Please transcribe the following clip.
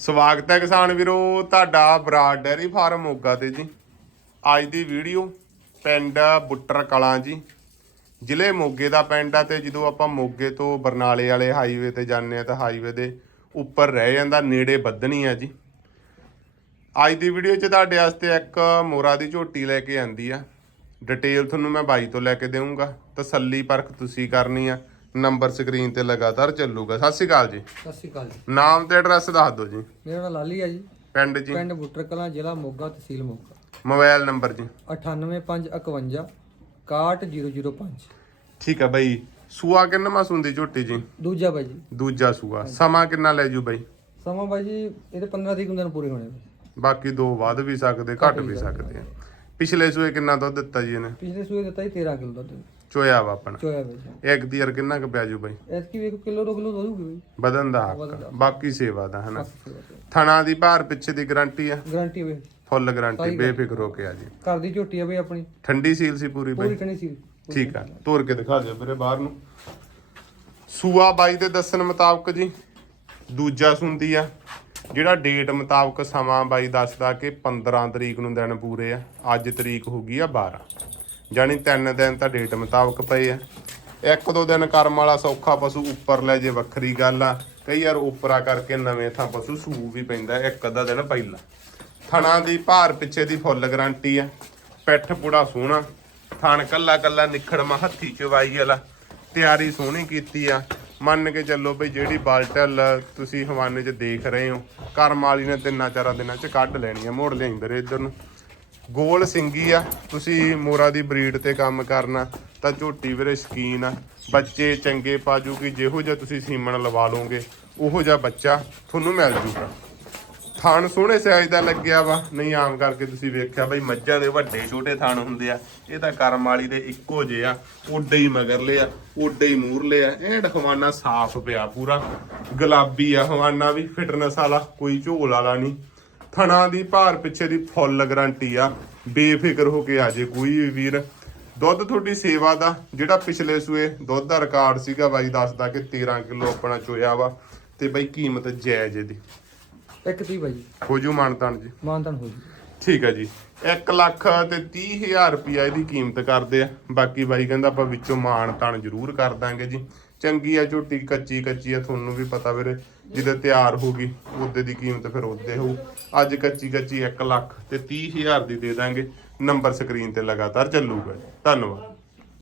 ਸਵਾਗਤ ਹੈ ਕਿਸਾਨ ਵੀਰੋ, ਤੁਹਾਡਾ ਬਰਾਡ ਡੈਰੀ ਫਾਰਮ ਮੋਗਾ ਤੇ ਜੀ। ਅੱਜ ਦੀ ਵੀਡੀਓ ਪਿੰਡ ਬੁੱਟਰ ਕਲਾਂ ਜੀ। ਜ਼ਿਲ੍ਹੇ ਮੋਗੇ ਦਾ ਪਿੰਡ ਆ ਤੇ ਜਦੋਂ ਆਪਾਂ ਮੋਗੇ ਤੋਂ ਬਰਨਾਲੇ ਵਾਲੇ ਹਾਈਵੇ ਤੇ ਜਾਂਦੇ ਆ ਤਾਂ ਹਾਈਵੇ ਦੇ ਉੱਪਰ ਰਹਿ ਜਾਂਦਾ, ਨੇੜੇ ਬੱਧਨੀ ਆ ਜੀ। ਅੱਜ ਦੀ ਵੀਡੀਓ 'ਚ ਤੁਹਾਡੇ ਵਾਸਤੇ ਇੱਕ ਮੋਰਾ ਦੀ ਝੋਟੀ ਲੈ ਕੇ ਆਂਦੀ ਆ। ਡਿਟੇਲ ਤੁਹਾਨੂੰ ਮੈਂ ਬਾਈ ਤੋਂ ਲੈ ਕੇ ਦੇਵਾਂਗਾ ਤਸੱਲੀ ਪਰਖ ਤੁਸੀਂ ਕਰਨੀ ਆ। ਨੰਬਰ ਸਕਰੀਨ ਤੇ ਲਗਾਤਾਰ ਚੱਲੂਗਾ। ਸਤਿ ਸ਼੍ਰੀ ਅਕਾਲ ਜੀ। ਸਤਿ ਸ਼੍ਰੀ ਅਕਾਲ ਜੀ। ਨਾਮ ਤੇ ਐਡਰੈਸ ਦੱਸ ਦਿਓ ਜੀ। ਮੇਰਾ ਨਾਮ ਲਾਲੀ ਹੈ ਜੀ। ਪਿੰਡ ਜੀ। ਪਿੰਡ ਬੁੱਟਰ ਕਲਾਂ ਜ਼ਿਲ੍ਹਾ ਮੋਗਾ ਤਹਿਸੀਲ ਮੋਗਾ। ਮੋਬਾਈਲ ਨੰਬਰ ਜੀ। 98551 61005 ਠੀਕ ਆ ਬਾਈ। ਸੂਆ ਕਿੰਨਾ ਮਾਸ ਹੁੰਦੀ ਝੋਟੀ ਜੀ? ਦੂਜਾ ਬਾਈ ਜੀ। ਦੂਜਾ ਸੂਆ। ਸਮਾਂ ਕਿੰਨਾ ਲੈ ਜੂ ਬਾਈ? ਸਮਾਂ ਬਾਈ ਜੀ ਇਹਦੇ 15 ਤਰੀਕ ਨੂੰ ਦਿਨ ਪੂਰੇ ਹੋਣੇ ਬਾਈ। ਬਾਕੀ ਦੋ ਵੱਧ ਵੀ ਸਕਦੇ ਘੱਟ ਵੀ ਸਕਦੇ ਆ। ਪਿਛਲੇ ਸੂਏ ਕਿੰਨਾ ਦੁੱਧ ਦਿੱਤਾ ਜੀ ਇਹਨੇ? ਪਿਛਲੇ ਸੂਏ ਦਿੱਤਾ ਜੀ 13 ਕਿਲੋ ਦੁੱਧ। ਚੋਇਆ ਵਾ ਆਪਣਾ। ਚੋਇਆ ਬਾਈ ਇੱਕ ਦੀ ਯਾਰ ਕਿੰਨਾ ਕੁ ਪਿਆ ਜੂ ਬਾਈ? ਐਤਕੀ ਵੀ 1 ਕਿਲੋ 2 ਕਿਲੋ ਦੋਗੀ ਬਾਈ। ਵਧਣ ਦਾ ਹੱਕ। ਬਾਕੀ ਸੇਵਾ ਦਾ ਹਨਾ? ਥਣਾ ਦੀ ਭਾਰ ਪਿੱਛੇ ਦੀ ਗਾਰੰਟੀ ਆ। ਗਾਰੰਟੀ ਬਾਈ। ਫੁੱਲ ਗਾਰੰਟੀ ਬੇਫਿਕਰ ਹੋ ਕੇ ਆ ਜੀ। ਘਰ ਦੀ ਝੋਟੀ ਆ ਬਾਈ ਆਪਣੀ। ਠੰਡੀ ਸੀਲ ਸੀ ਪੂਰੀ ਬਾਈ? ਪੂਰੀ ਟਣੀ ਸੀ ਠੀਕ ਆ। ਤੋਰ ਕੇ ਦਿਖਾ ਦਿਓ ਵੀਰੇ ਬਾਹਰ ਨੂੰ। ਸੂਆ ਬਾਈ ਦੇ ਦੱਸਣ ਮੁਤਾਬਕ ਜੀ ਦੂਜਾ ਸੁੰਦੀ ਆ। ਜਿਹੜਾ ਡੇਟ ਮੁਤਾਬਕ ਸਮਾਂ ਬਾਈ ਦੱਸਦਾ ਕਿ 15 ਤਰੀਕ ਨੂੰ ਦਿਨ ਪੂਰੇ ਆ। ਅੱਜ ਤਰੀਕ ਹੋ ਗਈ ਆ 12 ਜਾਨੀ ਤਿੰਨ ਦਿਨ ਤਾਂ ਡੇਟ ਮੁਤਾਬਕ ਪਏ ਆ। ਇੱਕ ਦੋ ਦਿਨ ਕਰਮ ਵਾਲਾ ਸੌਖਾ ਪਸ਼ੂ ਉੱਪਰ ਲੈ ਜੇ, ਵੱਖਰੀ ਗੱਲ ਆ। ਕਈ ਵਾਰ ਉਪਰਾ ਕਰਕੇ ਨਵੇਂ ਥਾਂ ਪਸ਼ੂ ਸੂ ਵੀ ਪੈਂਦਾ, ਇੱਕ ਅੱਧਾ ਦਿਨ ਪਹਿਲਾਂ। ਥਣਾ ਦੀ ਭਾਰ ਪਿੱਛੇ ਦੀ ਫੁੱਲ ਗਰੰਟੀ ਆ। ਪਿੱਠ ਪੂੜਾ ਸੋਹਣਾ। ਥਣ ਕੱਲਾ ਕੱਲਾ ਨਿਖੜਮਾ ਹੱਥੀ ਚਵਾਈ ਵਾਲਾ। ਤਿਆਰੀ ਸੋਹਣੀ ਕੀਤੀ ਆ। ਮੰਨ ਕੇ ਚੱਲੋ ਬਈ ਜਿਹੜੀ ਬਾਲਟਲ ਤੁਸੀਂ ਹਵਾਨੇ 'ਚ ਦੇਖ ਰਹੇ ਹੋ, ਕਰਮ ਵਾਲੀ ਨੇ ਤਿੰਨਾਂ ਚਾਰਾਂ ਦਿਨਾਂ 'ਚ ਕੱਢ ਲੈਣੀ ਆ, ਮੋੜ ਲਿਆਈ ਵੀਰੇ ਇੱਧਰ ਨੂੰ। ਗੋਲ ਸਿੰਗੀ ਆ, ਤੁਸੀਂ ਮੋਰਾ ਦੀ ਬਰੀਡ ਤੇ ਕੰਮ ਕਰਨਾ, ਤਾਂ ਝੋਟੀ ਵੀਰੇ ਸ਼ਕੀਨ ਆ। ਬੱਚੇ ਚੰਗੇ ਪਾਜੂਗੀ ਜਿਹੋ ਜਿਹਾ ਤੁਸੀਂ ਸੀਮਣ ਲਵਾ ਲਓਗੇ, ਉਹੋ ਜਿਹਾ ਬੱਚਾ ਤੁਹਾਨੂੰ ਮਿਲ ਜੂਗਾ। ਥਾਣ ਸੋਹਣੇ ਸਾਈਜ਼ ਦਾ ਲੱਗਿਆ ਵਾ, ਨਹੀਂ ਆਮ ਕਰਕੇ ਤੁਸੀਂ ਵੇਖਿਆ ਬਈ ਮੱਝਾਂ ਦੇ ਵੱਡੇ ਛੋਟੇ ਥਾਣ ਹੁੰਦੇ ਆ, ਇਹ ਤਾਂ ਕਰਮ ਵਾਲੀ ਦੇ ਇੱਕੋ ਜਿਹੇ ਆ, ਓਡੇ ਹੀ ਮਗਰਲੇ ਆ, ਓਡੇ ਹੀ ਮੂਰਲੇ ਆ, ਐਂਡ ਹਵਾਨਾ ਸਾਫ਼ ਪਿਆ ਪੂਰਾ। ਗੁਲਾਬੀ ਆ ਹਵਾਨਾ ਵੀ, ਫਿਟਨੈਸ ਵਾਲਾ, ਕੋਈ ਝੋਲ ਵਾਲਾ ਨਹੀਂ। ਥਣਾ ਦੀ ਭਾਰ ਪਿੱਛੇ ਦੀ ਫੁੱਲ ਗਾਰੰਟੀ ਆ। ਬੇਫਿਕਰ ਹੋ ਕੇ ਆ ਜੇ ਕੋਈ ਵੀ ਵੀਰ। ਦੁੱਧ ਤੁਹਾਡੀ ਸੇਵਾ ਦਾ ਜਿਹੜਾ ਪਿਛਲੇ ਸੂਏ ਦੁੱਧ ਦਾ ਰਿਕਾਰਡ ਸੀਗਾ ਬਾਈ ਦੱਸਦਾ ਕਿ 13 ਕਿਲੋ ਆਪਣਾ ਚੋਇਆ ਵਾ। ਤੇ ਬਈ ਕੀਮਤ ਜਾਇਜ਼ ਇਹਦੀ। ਇੱਕ ਤੀ ਬਾਈ। ਹੋ ਜੂ ਮਾਨਤਾਨ ਜੀ। ਮਾਨਤਨ ਹੋ ਜੀ। ਠੀਕ ਹੈ ਜੀ। 1 ਲੱਖ ਤੇ 30000 ਰੁਪਿਆ ਇਹਦੀ ਕੀਮਤ ਕਰਦੇ ਆ। ਬਾਕੀ ਬਾਈ ਕਹਿੰਦਾ ਆਪਾਂ ਵਿੱਚੋਂ ਮਾਨਤਾਨ ਜ਼ਰੂਰ ਕਰ ਦਾਂਗੇ ਜੀ। ਚੰਗੀ ਆ ਝੋਟੀ, ਕੱਚੀ ਕੱਚੀ ਆ, ਤੁਹਾਨੂੰ ਵੀ ਪਤਾ ਵੀਰੇ ਜਦੋਂ ਤਿਆਰ ਹੋ ਗਈ, ਉਹਦੇ ਦੀ ਕੀਮਤ ਫਿਰ ਉਹਦੇ ਹੋਊ। ਅੱਜ ਕੱਚੀ ਕੱਚੀ 1 ਲੱਖ ਤੇ 30000 ਦੀ ਦੇ ਦਾਂਗੇ, ਨੰਬਰ ਸਕਰੀਨ ਤੇ ਲਗਾਤਾਰ ਚੱਲੂਗਾ। ਧੰਨਵਾਦ।